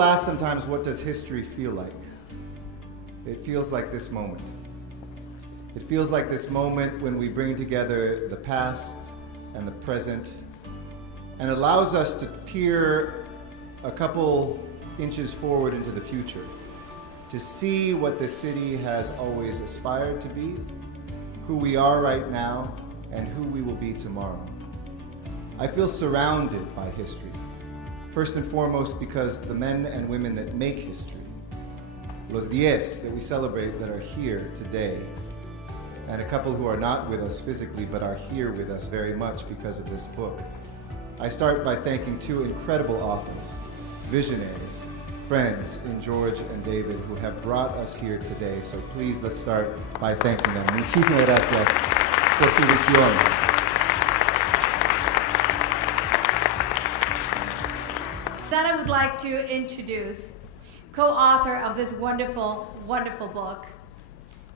People ask sometimes, what does history feel like? It feels like this moment. It feels like this moment when we bring together the past and the present and allows us to peer a couple inches forward into the future, to see what the city has always aspired to be, who we are right now, and who we will be tomorrow. I feel surrounded by history, first and foremost because the men and women that make history, los diez that we celebrate that are here today, and a couple who are not with us physically but are here with us very much because of this book. I start by thanking two incredible authors, visionaries, friends in George and David who have brought us here today. So please, let's start by thanking them. Muchísimas gracias por su visión. That I would like to introduce co-author of this wonderful, wonderful book.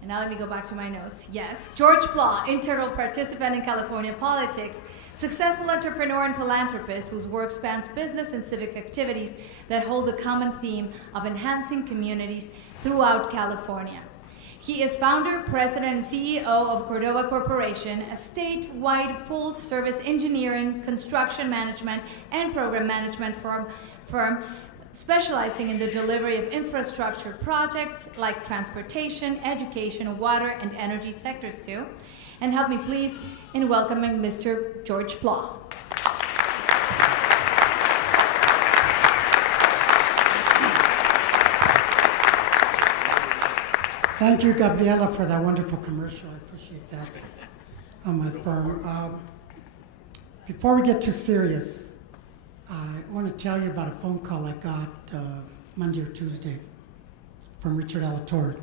And now let me go back to my notes. Yes, George Pla, integral participant in California politics, successful entrepreneur and philanthropist whose work spans business and civic activities that hold the common theme of enhancing communities throughout California. He is founder, president, and CEO of Cordoba Corporation, a statewide full-service engineering, construction management, and program management firm specializing in the delivery of infrastructure projects like transportation, education, water, and energy sectors too. And help me please in welcoming Mr. George Pla. Thank you, Gabriela, for that wonderful commercial. I appreciate that on my firm. Before we get too serious, I want to tell you about a phone call I got Monday or Tuesday from Richard Alatorre,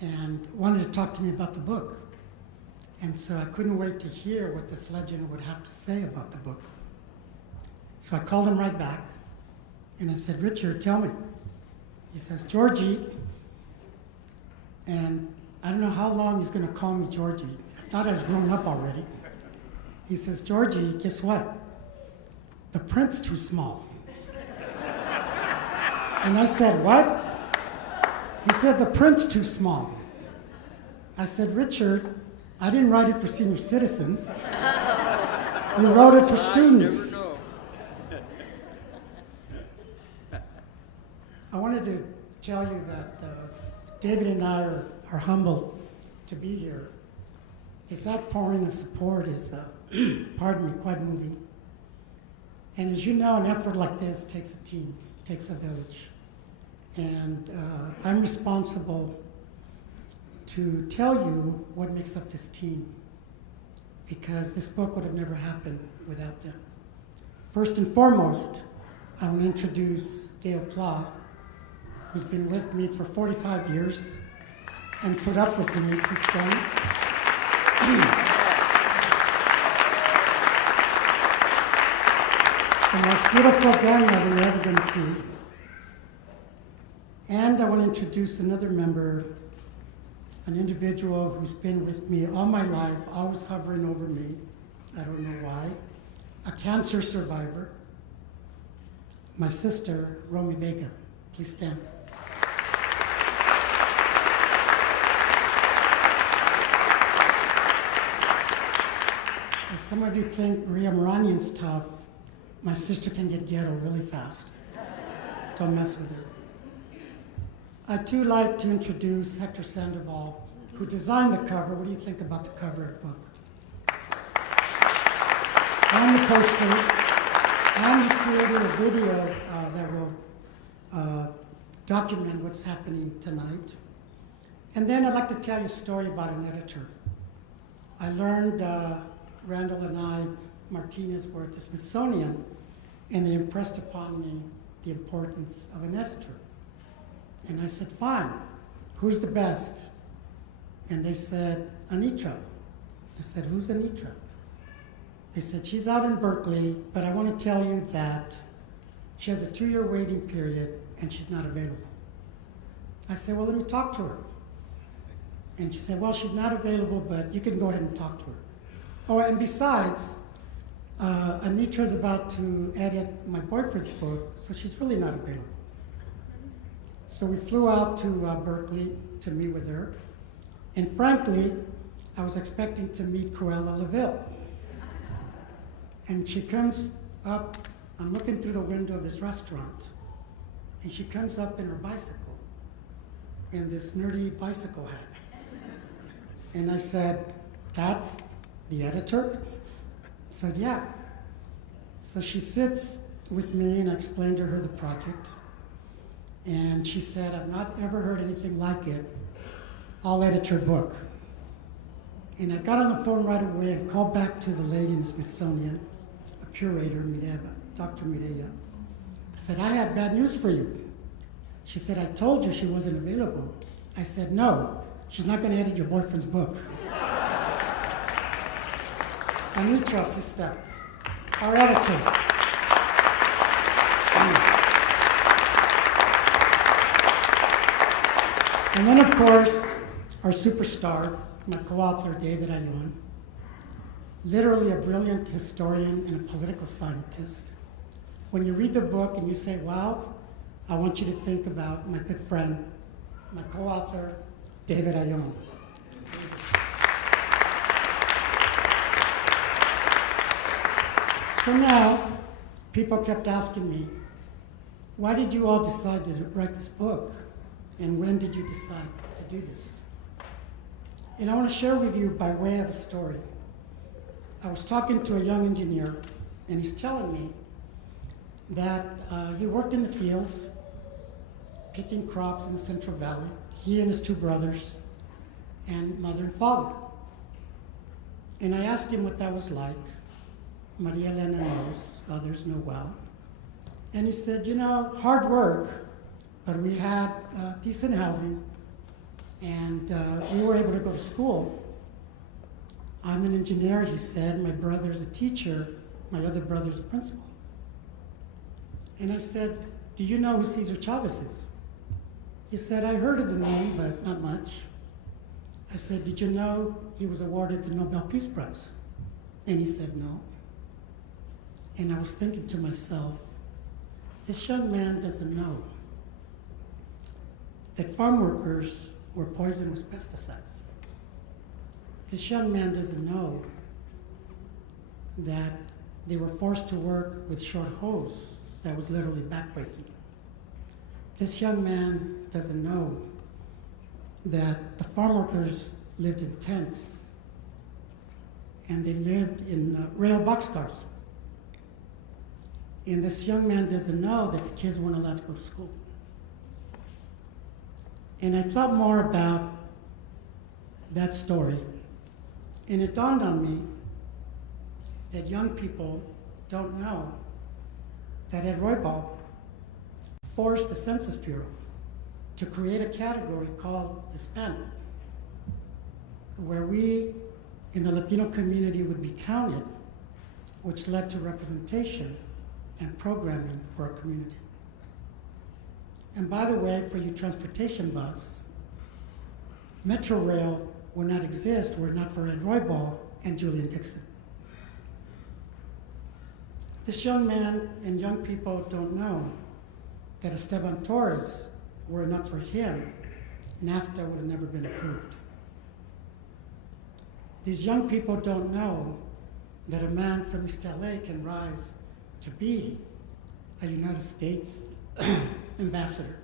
and wanted to talk to me about the book. And so I couldn't wait to hear what this legend would have to say about the book. So I called him right back, and I said, Richard, tell me. He says, Georgie, and I don't know how long he's going to call me Georgie. I thought I was grown up already. He says, Georgie, guess what? The print's too small. And I said, what? He said, the print's too small. I said, Richard, I didn't write it for senior citizens. We wrote it for students. I wanted to tell you that David and I are humbled to be here. This outpouring of support is, pardon me, quite moving. And as you know, an effort like this takes a team, takes a village. And I'm responsible to tell you what makes up this team, because this book would have never happened without them. First and foremost, I want to introduce Gail Pla, who's been with me for 45 years and put up with me to stand. The most beautiful grandmother you're ever going to see. And I want to introduce another member, an individual who's been with me all my life, always hovering over me. I don't know why. A cancer survivor, my sister, Romy Vega. Please stand. As some of you think Maria Moranian's tough, my sister can get ghetto really fast. Don't mess with her. I'd too like to introduce Hector Sandoval, who designed the cover. What do you think about the cover of the book? And the posters. And he's created a video that will document what's happening tonight. And then I'd like to tell you a story about an editor. I learned, Randall and I, Martinez, were at the Smithsonian, and they impressed upon me the importance of an editor. And I said, fine, who's the best? And they said, Anitra. I said, who's Anitra? They said, she's out in Berkeley, but I want to tell you that she has a 2-year waiting period and she's not available. I said, well, let me talk to her. And she said, well, she's not available, but you can go ahead and talk to her. Oh, and besides, Anitra's about to edit my boyfriend's book, so she's really not available. So we flew out to Berkeley to meet with her. And frankly, I was expecting to meet Cruella LaVille. And she comes up, I'm looking through the window of this restaurant, and she comes up in her bicycle, in this nerdy bicycle hat. And I said, "That's the editor?" I said, "Yeah." So she sits with me and I explained to her the project. And she said, "I've not ever heard anything like it. I'll edit your book." And I got on the phone right away and called back to the lady in the Smithsonian, a curator, Dr. Mireya. I said, "I have bad news for you." She said, "I told you she wasn't available." I said, "No, she's not going to edit your boyfriend's book." Anitra, please step. Our editor. And then, of course, our superstar, my co-author, David Ayon, literally a brilliant historian and a political scientist. When you read the book and you say, "Wow," I want you to think about my good friend, my co-author, David Ayon. So now, people kept asking me, "Why did you all decide to write this book? And when did you decide to do this?" And I want to share with you by way of a story. I was talking to a young engineer, and he's telling me that he worked in the fields, picking crops in the Central Valley, he and his two brothers, and mother and father. And I asked him what that was like. Maria Elena knows, others know well. And he said, hard work, but we had decent housing, and we were able to go to school. I'm an engineer, he said. My brother's a teacher. My other brother's a principal. And I said, "Do you know who Cesar Chavez is?" He said, "I heard of the name, but not much." I said, "Did you know he was awarded the Nobel Peace Prize?" And he said, "No." And I was thinking to myself, this young man doesn't know that farm workers were poisoned with pesticides. This young man doesn't know that they were forced to work with short hose that was literally backbreaking. This young man doesn't know that the farm workers lived in tents and they lived in rail boxcars. And this young man doesn't know that the kids weren't allowed to go to school. And I thought more about that story, and it dawned on me that young people don't know that Ed Roybal forced the Census Bureau to create a category called Hispanic, where we in the Latino community would be counted, which led to representation and programming for our community. And by the way, for you transportation buffs, Metro Rail would not exist were it not for Ed Roybal and Julian Dixon. This young man and young people don't know that Esteban Torres, were it not for him, NAFTA would have never been approved. These young people don't know that a man from East LA can rise to be a United States ambassador.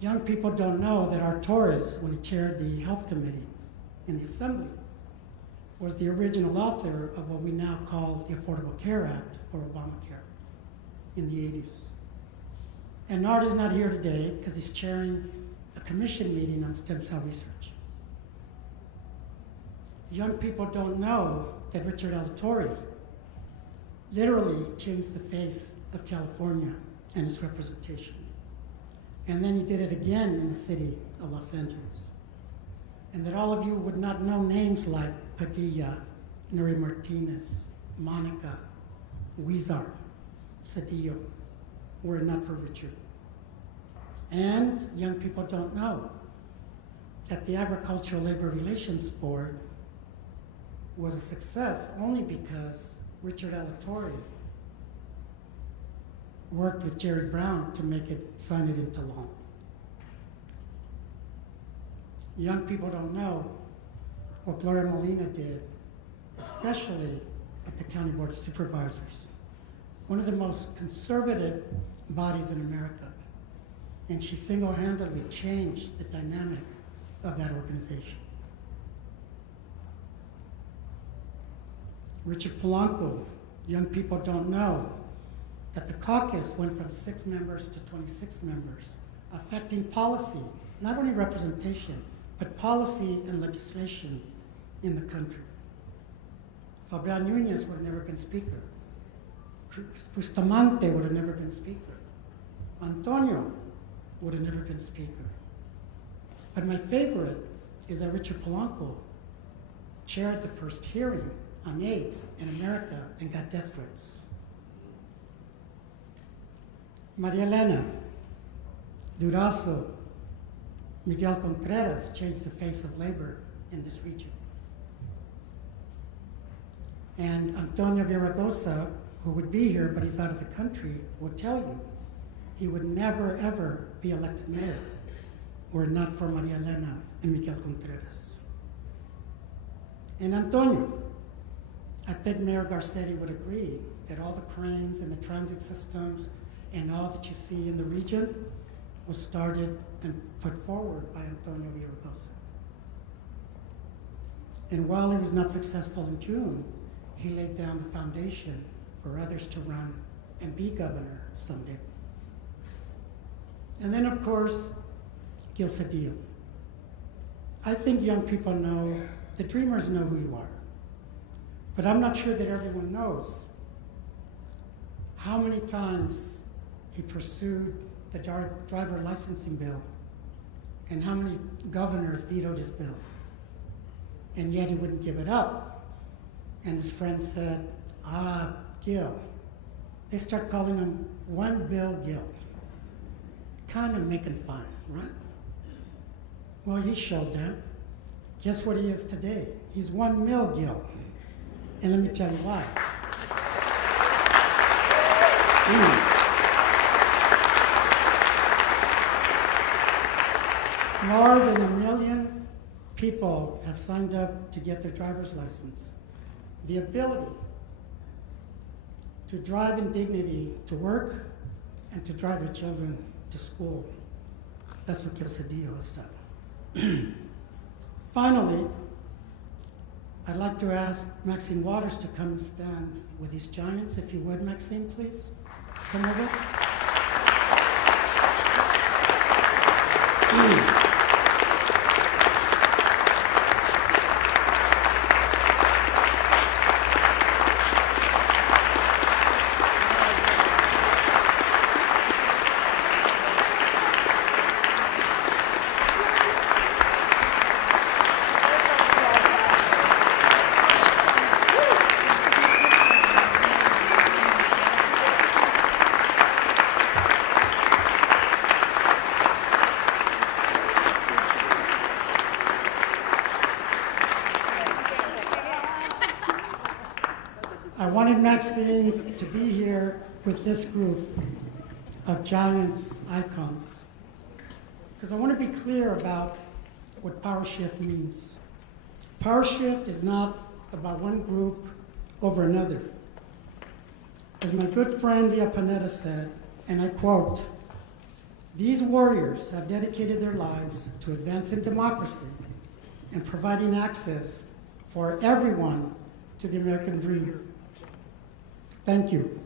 Young people don't know that our Torres, when he chaired the health committee in the assembly, was the original author of what we now call the Affordable Care Act, or Obamacare, in the 80s. And Nard is not here today because he's chairing a commission meeting on stem cell research. Young people don't know that Richard Alatorre literally changed the face of California and its representation. And then he did it again in the city of Los Angeles. And that all of you would not know names like Padilla, Nuri Martinez, Monica, Huizar, Cedillo, were it not for Richard. And young people don't know that the Agricultural Labor Relations Board was a success only because Richard Alatorre worked with Jerry Brown to sign it into law. Young people don't know what Gloria Molina did, especially at the County Board of Supervisors, one of the most conservative bodies in America. And she single-handedly changed the dynamic of that organization. Richard Polanco, young people don't know that the caucus went from 6 members to 26 members, affecting policy, not only representation, but policy and legislation in the country. Fabian Nunez would have never been speaker. Bustamante would have never been speaker. Antonio would have never been speaker. But my favorite is that Richard Polanco chaired the first hearing on AIDS in America and got death threats. Maria Elena, Durazo, Miguel Contreras changed the face of labor in this region. And Antonio Villaraigosa, who would be here, but he's out of the country, will tell you he would never, ever be elected mayor were it not for Maria Elena and Miguel Contreras. And Antonio, I think Mayor Garcetti would agree that all the cranes and the transit systems and all that you see in the region was started and put forward by Antonio Villaraigosa. And while he was not successful in June, he laid down the foundation for others to run and be governor someday. And then, of course, Gil Cedillo. I think young people know, the dreamers know who you are. But I'm not sure that everyone knows how many times he pursued the driver licensing bill and how many governors vetoed his bill. And yet he wouldn't give it up. And his friends said, Gil. They start calling him One Bill Gil. Kind of making fun, right? Well, he showed them. Guess what he is today? He's 1 Mill Gil. And let me tell you why. More than 1 million people have signed up to get their driver's license. The ability to drive in dignity to work and to drive their children to school. That's what Gil Cedillo has done. Finally, I'd like to ask Maxine Waters to come and stand with these giants. If you would, Maxine, please. Come over. I wanted Maxine to be here with this group of giants, icons, because I want to be clear about what power shift means. Power shift is not about one group over another. As my good friend Leah Panetta said, and I quote, "These warriors have dedicated their lives to advancing democracy and providing access for everyone to the American dream." Thank you.